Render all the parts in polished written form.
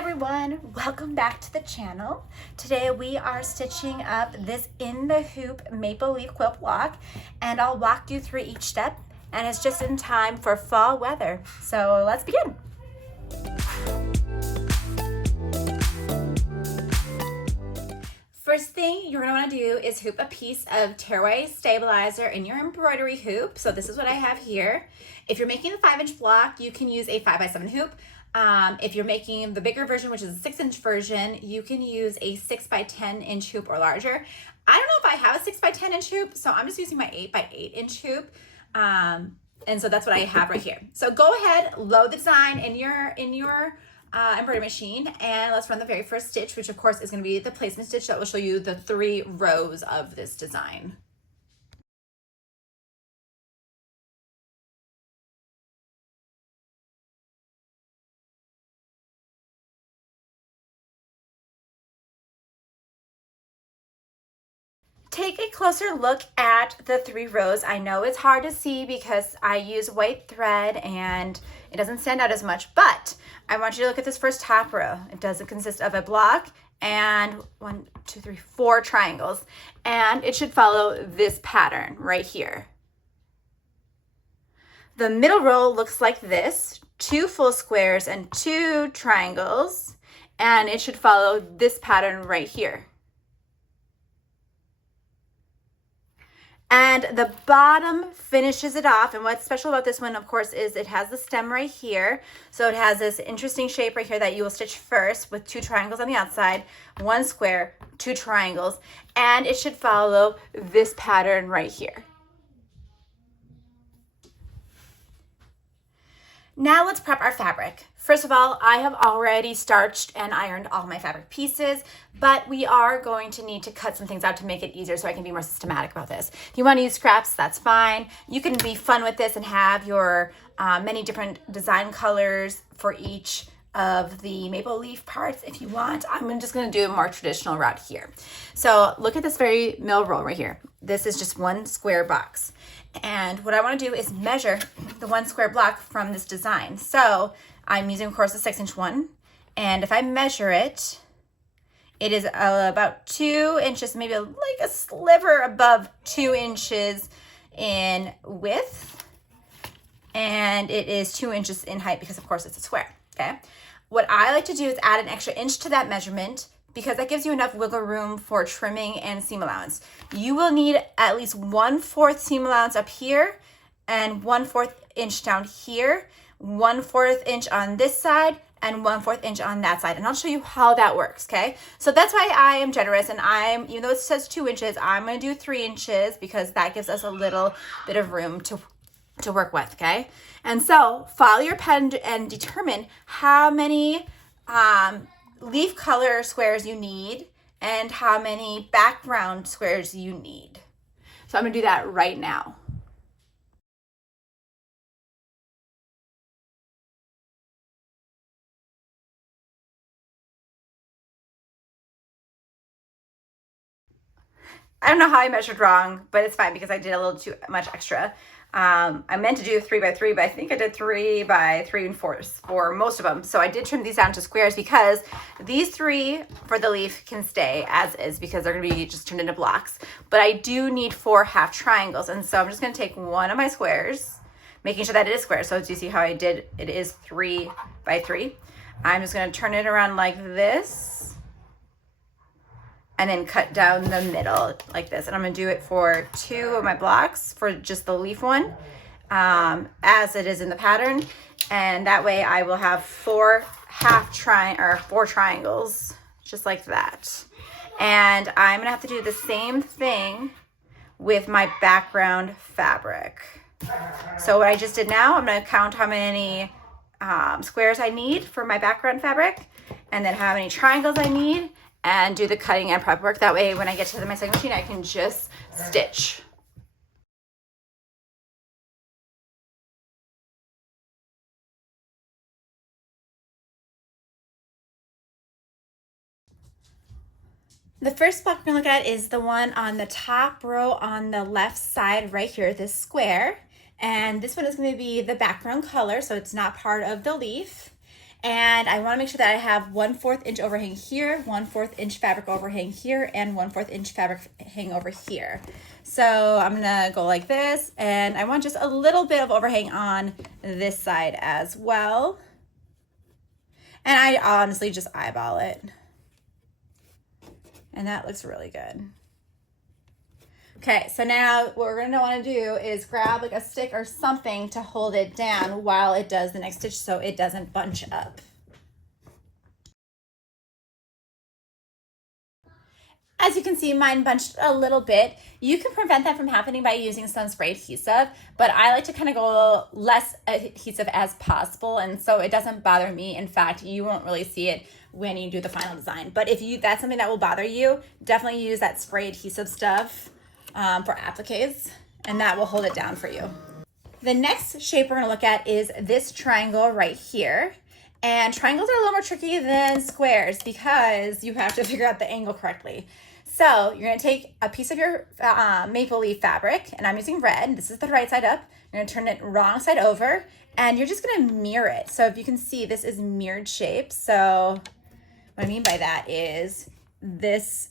everyone, welcome back to the channel. Today we are stitching up this in the hoop maple leaf quilt block, and I'll walk you through each step, and it's just in time for fall weather. So let's begin. First thing you're going to want to do is hoop a piece of tearaway stabilizer in your embroidery hoop. So this is what I have here. If you're making a 5-inch block, you can use a 5x7 hoop. If you're making the bigger version, which is a 6-inch version, you can use a 6x10-inch hoop or larger. I don't know if I have a 6x10-inch hoop, so I'm just using my 8x8-inch hoop. And so that's what I have right here. So go ahead, load the design in your embroidery machine, and let's run the very first stitch, which of course is going to be the placement stitch that will show you the 3 rows of this design. Take a closer look at the 3 rows. I know it's hard to see because I use white thread and it doesn't stand out as much, but I want you to look at this first top row. It does consist of a block and 4 triangles, and it should follow this pattern right here. The middle row looks like this: 2 full squares and 2 triangles, and it should follow this pattern right here. And the bottom finishes it off. And what's special about this one, of course, is it has the stem right here. So it has this interesting shape right here that you will stitch first with 2 triangles on the outside, 1 square, 2 triangles, and it should follow this pattern right here. Now let's prep our fabric. First of all, I have already starched and ironed all my fabric pieces, but we are going to need to cut some things out to make it easier so I can be more systematic about this. If you want to use scraps, that's fine. You can be fun with this and have your many different design colors for each of the maple leaf parts if you want. I'm just going to do a more traditional route here. So look at this very middle roll right here. This is just 1 square box. And what I want to do is measure the 1 square block from this design. So I'm using, of course, a 6-inch one. And if I measure it, it is about 2 inches, maybe like a sliver above 2 inches in width. And it is 2 inches in height because, of course, it's a square. Okay. What I like to do is add an extra inch to that measurement because that gives you enough wiggle room for trimming and seam allowance. You will need at least 1/4 seam allowance up here and 1/4 inch down here, 1/4 inch on this side, and 1/4 inch on that side. And I'll show you how that works, okay? So that's why I am generous, and even though it says 2 inches, I'm gonna do 3 inches because that gives us a little bit of room to work with, okay? And so follow your pen and determine how many leaf color squares you need and how many background squares you need. So I'm gonna do that right now. I don't know how I measured wrong, but it's fine because I did a little too much extra. I meant to do 3x3, but I think I did 3x3 3/4 for most of them. So I did trim these down to squares because these 3 for the leaf can stay as is because they're gonna be just turned into blocks. But I do need 4 half triangles. And so I'm just gonna take one of my squares, making sure that it is square. So do you see how I did? It is 3x3. I'm just gonna turn it around like this, and then cut down the middle like this. And I'm gonna do it for 2 of my blocks for just the leaf one, as it is in the pattern. And that way I will have 4 triangles, just like that. And I'm gonna have to do the same thing with my background fabric. So what I just did now, I'm gonna count how many squares I need for my background fabric, and then how many triangles I need, and do the cutting and prep work. That way when I get to my sewing machine, I can just stitch. The first block we're gonna look at is the one on the top row on the left side right here, this square. And this one is gonna be the background color, so it's not part of the leaf. And I want to make sure that I have 1/4 inch overhang here, 1/4 inch fabric overhang here, and 1/4 inch fabric hang over here. So I'm gonna go like this, and I want just a little bit of overhang on this side as well. And I honestly just eyeball it. And that looks really good. Okay, so now what we're gonna wanna do is grab like a stick or something to hold it down while it does the next stitch so it doesn't bunch up. As you can see, mine bunched a little bit. You can prevent that from happening by using some spray adhesive, but I like to kind of go less adhesive as possible, and so it doesn't bother me. In fact, you won't really see it when you do the final design. But if that's something that will bother you, definitely use that spray adhesive stuff for appliques, and that will hold it down for you. The next shape we're gonna look at is this triangle right here. And triangles are a little more tricky than squares because you have to figure out the angle correctly. So you're gonna take a piece of your maple leaf fabric, and I'm using red. This is the right side up. You're gonna turn it wrong side over, and you're just gonna mirror it. So if you can see, this is mirrored shape. So what I mean by that is this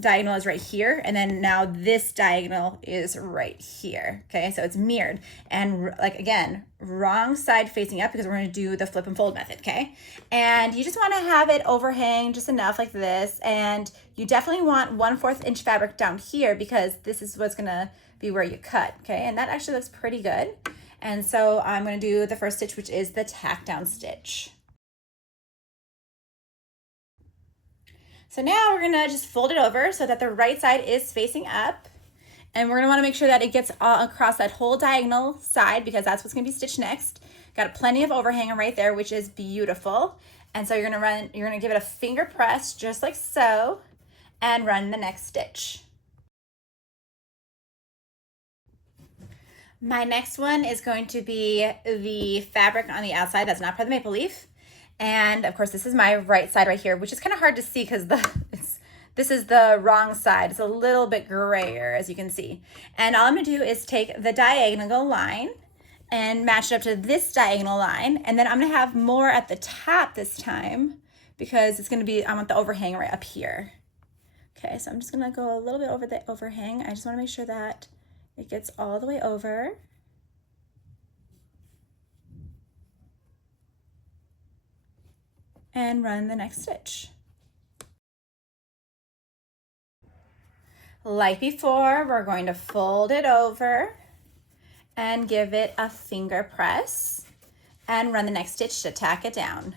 diagonal is right here, and then now this diagonal is right here. Okay, so it's mirrored, and like again, wrong side facing up because we're going to do the flip and fold method. Okay, and you just want to have it overhang just enough like this, and you definitely want 1/4 inch fabric down here because this is what's going to be where you cut. Okay, and that actually looks pretty good. And so I'm going to do the first stitch, which is the tack down stitch. So now we're gonna just fold it over so that the right side is facing up. And we're gonna wanna make sure that it gets all across that whole diagonal side because that's what's gonna be stitched next. Got plenty of overhang right there, which is beautiful. And so you're gonna give it a finger press just like so and run the next stitch. My next one is going to be the fabric on the outside that's not part of the maple leaf. And of course, this is my right side right here, which is kind of hard to see because this is the wrong side. It's a little bit grayer, as you can see. And all I'm gonna do is take the diagonal line and match it up to this diagonal line. And then I'm gonna have more at the top this time because it's gonna be, I want the overhang right up here. Okay, so I'm just gonna go a little bit over the overhang. I just wanna make sure that it gets all the way over. And run the next stitch. Like before, we're going to fold it over and give it a finger press and run the next stitch to tack it down.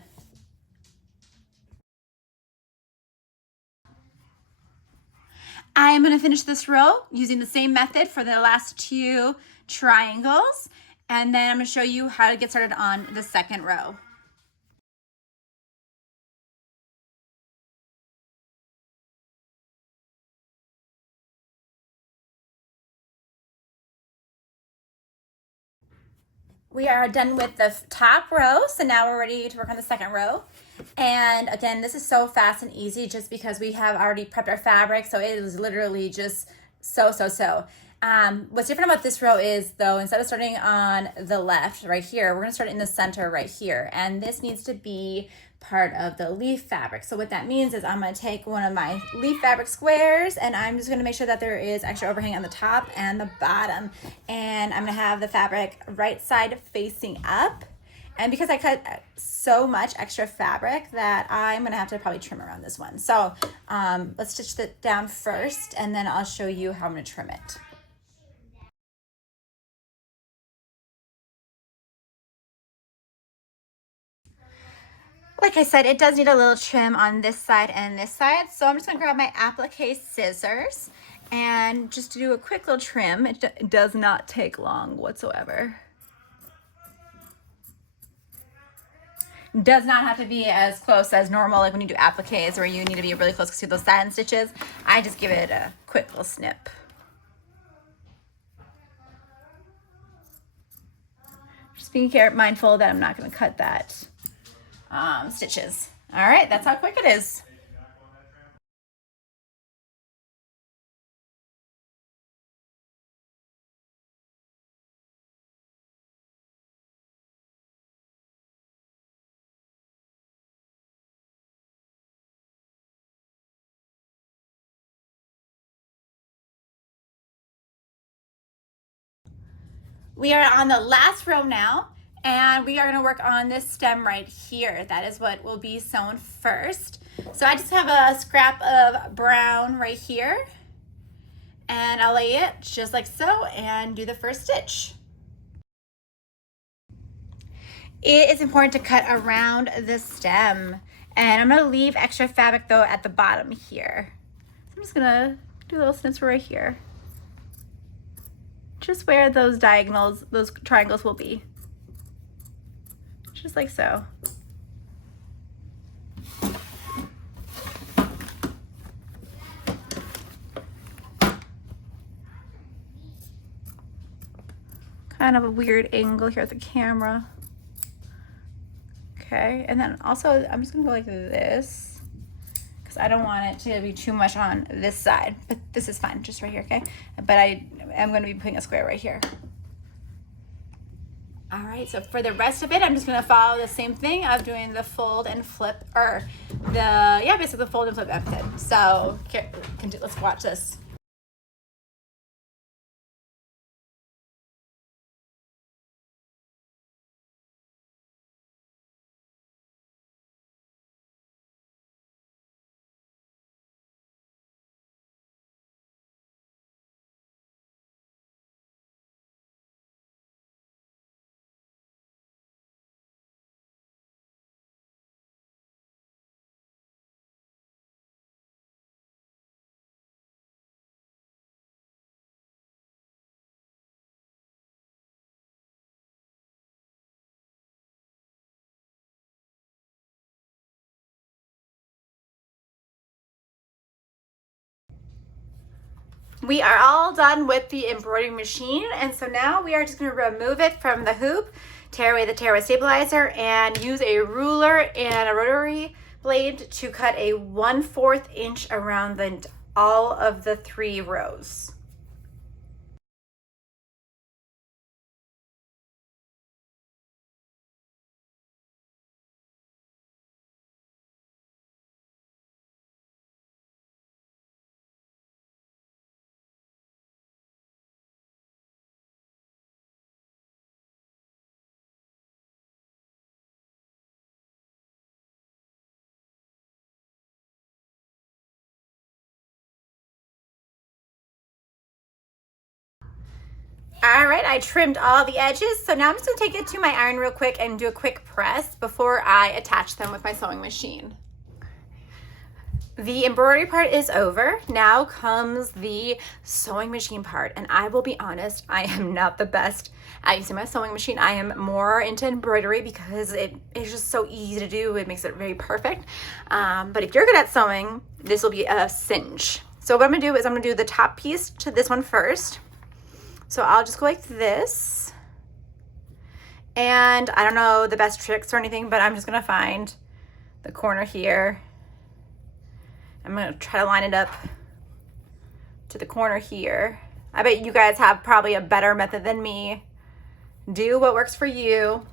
I am going to finish this row using the same method for the last two triangles, and then I'm going to show you how to get started on the second row. We are done with the top row, so now we're ready to work on the second row. And again, this is so fast and easy just because we have already prepped our fabric, so it is literally just so. What's different about this row is, though, instead of starting on the left right here, we're going to start in the center right here, and this needs to be part of the leaf fabric. So what that means is I'm going to take one of my leaf fabric squares, and I'm just going to make sure that there is extra overhang on the top and the bottom, and I'm going to have the fabric right side facing up. And because I cut so much extra fabric that I'm gonna have to probably trim around this one. So let's stitch that down first, and then I'll show you how I'm gonna trim it. Like I said, it does need a little trim on this side and this side. So I'm just gonna grab my applique scissors and just do a quick little trim. It does not take long whatsoever. Does not have to be as close as normal, like when you do appliques where you need to be really close to those satin stitches. I just give it a quick little snip. Just being mindful that I'm not going to cut that stitches. All right, that's how quick it is. We are on the last row now, and we are going to work on this stem right here. That is what will be sewn first. So I just have a scrap of brown right here, and I'll lay it just like so and do the first stitch. It is important to cut around the stem, and I'm going to leave extra fabric though at the bottom here. So I'm just going to do little snips right here, just where those diagonals, those triangles will be, just like so. Kind of a weird angle here at the camera. Okay, and then also I'm just gonna go like this because I don't want it to be too much on this side, but this is fine, just right here, okay? But I am gonna be putting a square right here. All right, so for the rest of it, I'm just gonna follow the same thing of doing the fold and flip, or basically the fold and flip method. So let's watch this. We are all done with the embroidery machine, and so now we are just going to remove it from the hoop, tear away the tearaway stabilizer, and use a ruler and a rotary blade to cut a 1/4 inch around all of the 3 rows. All right, I trimmed all the edges, so now I'm just gonna take it to my iron real quick and do a quick press before I attach them with my sewing machine. The embroidery part is over. Now comes the sewing machine part, and I will be honest, I am not the best at using my sewing machine. I am more into embroidery because it is just so easy to do. It makes it very perfect. But if you're good at sewing, this will be a cinch. So what I'm gonna do is I'm gonna do the top piece to this one first. So I'll just go like this. And I don't know the best tricks or anything, but I'm just gonna find the corner here. I'm gonna try to line it up to the corner here. I bet you guys have probably a better method than me. Do what works for you.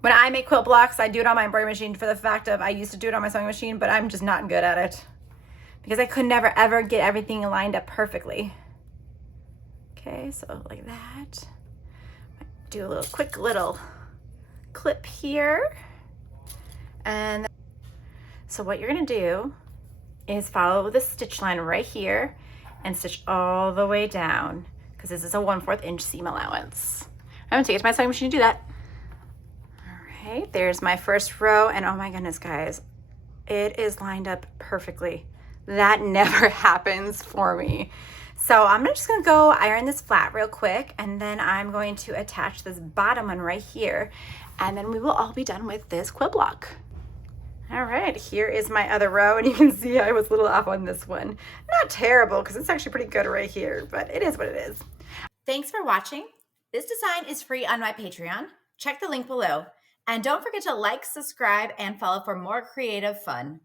When I make quilt blocks, I do it on my embroidery machine for the fact of I used to do it on my sewing machine, but I'm just not good at it because I could never ever get everything lined up perfectly. Okay, so like that. Do a little quick little clip here. And so what you're gonna do is follow the stitch line right here and stitch all the way down because this is a 1/4 inch seam allowance. I'm gonna take it to my sewing machine to do that. All right, there's my first row, and oh my goodness, guys, it is lined up perfectly. That never happens for me. So I'm just gonna go iron this flat real quick, and then I'm going to attach this bottom one right here, and then we will all be done with this quilt block. All right, here is my other row, and you can see I was a little off on this one. Not terrible, because it's actually pretty good right here, but it is what it is. Thanks for watching. This design is free on my Patreon. Check the link below. And don't forget to like, subscribe, and follow for more creative fun.